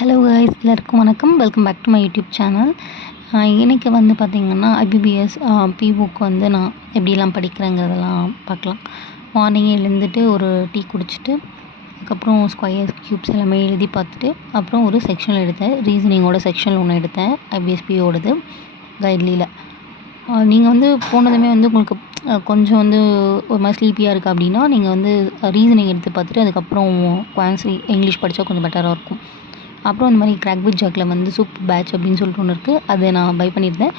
Hello guys, எல்லாருக்கும் வணக்கம். Welcome back to my YouTube channel. இன்றைக்கி வந்து பார்த்திங்கன்னா ஐபிபிஎஸ் பிஓக்கு வந்து நான் எப்படிலாம் படிக்கிறேங்கிறதெல்லாம் பார்க்கலாம். மார்னிங்கே எழுந்துட்டு ஒரு டீ குடிச்சிட்டு அதுக்கப்புறம் ஸ்கொயர்ஸ் க்யூப்ஸ் எல்லாமே எழுதி பார்த்துட்டு அப்புறம் ஒரு செக்ஷன் எடுத்தேன். ரீசனிங்கோட செக்ஷன் ஒன்று எடுத்தேன், ஐபிஎஸ் பிஓடது கைட்லியில். நீங்கள் வந்து போனதுமே வந்து உங்களுக்கு கொஞ்சம் வந்து ஒரு மாதிரி ஸ்லீப்பியாக இருக்குது அப்படின்னா நீங்கள் வந்து ரீசனிங் எடுத்து பார்த்துட்டு அதுக்கப்புறம் குவான்ஸ் இங்கிலீஷ் படித்தா கொஞ்சம் பெட்டராக இருக்கும். அப்புறம் இந்த மாதிரி கிராக் வித் ஜாக்கில் வந்து சூப்பர் பேட்ச் அப்படின்னு சொல்லிட்டு ஒன்று இருக்குது, அதை நான் பை பண்ணியிருந்தேன்.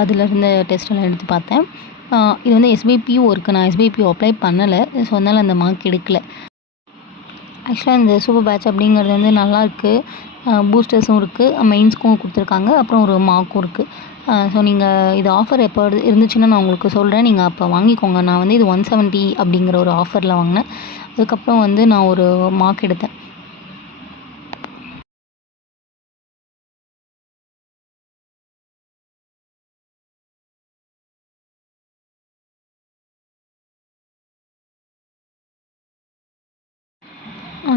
அதில் இருந்த டெஸ்ட்டெல்லாம் எடுத்து பார்த்தேன். இது வந்து எஸ்பிஐபிஓ இருக்குது. நான் எஸ்பிஐபிஓ அப்ளை பண்ணலை, ஸோ அதனால் அந்த மார்க் எடுக்கலை. ஆக்சுவலாக இந்த சூப்பர் பேட்ச் அப்படிங்கிறது வந்து நல்லாயிருக்கு. பூஸ்டர்ஸும் இருக்குது, மெயின்ஸ்க்கும் கொடுத்துருக்காங்க, அப்புறம் ஒரு மார்க்கும் இருக்குது. ஸோ நீங்கள் இது ஆஃபர் எப்போ இருந்துச்சுன்னா நான் உங்களுக்கு சொல்கிறேன், நீங்கள் அப்போ வாங்கிக்கோங்க. நான் வந்து இது 170 அப்படிங்கிற ஒரு ஆஃபரில் வாங்கினேன். அதுக்கப்புறம் வந்து நான் ஒரு மார்க் எடுத்தேன்.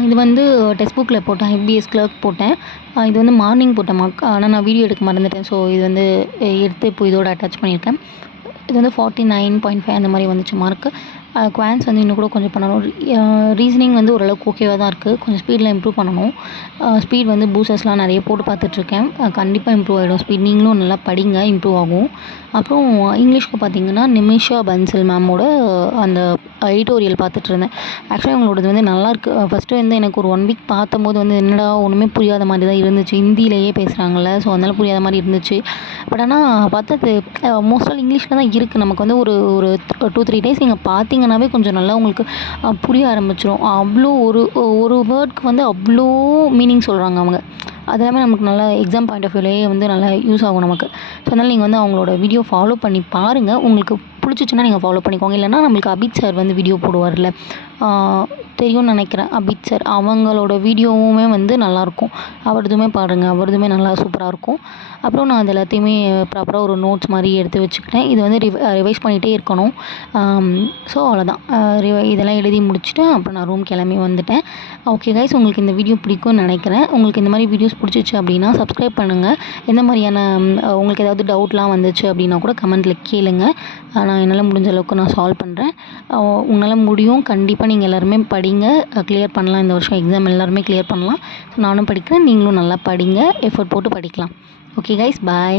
இது வந்து டெக்ஸ்ட் புக்கில் போட்டேன், ஐபிஎஸ் கிளர்க் போட்டேன். இது வந்து மார்னிங் போட்ட மார்க், ஆனால் நான் வீடியோ எடுக்க மறந்துட்டேன். ஸோ இது வந்து எடுத்து இப்போ இதோட அட்டாச் பண்ணியிருக்கேன். இது வந்து 49.5 அந்த மாதிரி வந்துச்சு மார்க்கு. குவான்ஸ் வந்து இன்னும் கூட கொஞ்சம் பண்ணணும். ரீசனிங் வந்து ஓரளவுக்கு ஓகேவாக தான் இருக்குது, கொஞ்சம் ஸ்பீடில் இம்ப்ரூவ் பண்ணணும். ஸ்பீட் வந்து பூஸ்டர்ஸ்லாம் நிறைய போட்டு பார்த்துட்ருக்கேன், கண்டிப்பாக இம்ப்ரூவ் ஆகிடும் ஸ்பீட். நீங்களும் நல்லா படிங்க, இம்ப்ரூவ் ஆகும். அப்புறம் இங்கிலீஷ்க்கு பார்த்தீங்கன்னா நிமிஷா பன்சல் மேமோட அந்த எடிட்டோரியல் பார்த்துட்டு இருந்தேன். ஆக்சுவலாக அவங்களோடது வந்து நல்லாயிருக்கு. ஃபஸ்ட்டு வந்து எனக்கு ஒரு 1 வீக் பார்த்தம்போது வந்து என்னடா ஒன்றுமே புரியாத மாதிரி தான் இருந்துச்சு, ஹிந்திலேயே பேசுகிறாங்கல்ல, ஸோ அதனால் புரியாத மாதிரி இருந்துச்சு. பட் ஆனால் பார்த்தா அது மோஸ்ட் ஆல் இங்கிலீஷில் தான் இருக்குது. நமக்கு வந்து ஒரு 2-3 டேஸ் நீங்கள் பார்த்தீங்கன்னாவே கொஞ்சம் நல்லா உங்களுக்கு புரிய ஆரம்பிச்சிடும். அவ்வளோ ஒரு வேர்டுக்கு வந்து அவ்வளோ மீனிங் சொல்கிறாங்க அவங்க. அது எல்லாமே நமக்கு நல்லா எக்ஸாம் பாயிண்ட் ஆஃப் வியூலேயே வந்து நல்லா யூஸ் ஆகும் நமக்கு. ஸோ அதனால் நீங்கள் வந்து அவங்களோட வீடியோ ஃபாலோ பண்ணி பாருங்கள். உங்களுக்கு பிடிச்சிச்சின்னா நீங்கள் ஃபாலோ பண்ணிக்கோங்க. இல்லைனா நம்மளுக்கு அபித் சார் வந்து வீடியோ போடுவார்ல, தெரியும்னு நினைக்கிறேன், அபித் சார். அவங்களோட வீடியோவுமே வந்து நல்லாயிருக்கும். அவரதுமே பாருங்கள், அவரதுமே நல்லா சூப்பராக இருக்கும். அப்புறம் நான் அது எல்லாத்தையுமே ப்ராப்பராக ஒரு நோட்ஸ் மாதிரி எடுத்து வச்சுக்கிட்டேன். இது வந்து ரிவைஸ் பண்ணிகிட்டே இருக்கணும். ஸோ அவ்வளோதான். இதெல்லாம் எழுதி முடிச்சுட்டு அப்புறம் நான் ரூம் கிளம்பி வந்துட்டேன். ஓகே கைஸ், உங்களுக்கு இந்த வீடியோ பிடிக்கும்னு நினைக்கிறேன். உங்களுக்கு இந்த மாதிரி வீடியோஸ் பிடிச்சிச்சு அப்படின்னா சப்ஸ்கிரைப் பண்ணுங்கள். எந்த மாதிரியான உங்களுக்கு ஏதாவது டவுட்லாம் வந்துச்சு அப்படின்னா கூட கமெண்ட்டில் கேளுங்க. நான் என்னால் முடிஞ்ச அளவுக்கு நான் சால்வ் பண்ணுறேன். உங்களால் முடியும், கண்டிப்பாக நீங்கள் எல்லாருமே படிங்க, கிளியர் பண்ணலாம். இந்த வருஷம் எக்ஸாம் எல்லாருமே கிளியர் பண்ணலாம். ஸோ நானும் படிக்கிறேன், நீங்களும் நல்லா படிங்க, எஃபர்ட் போட்டு படிக்கலாம். ஓகே கைஸ், பாய்.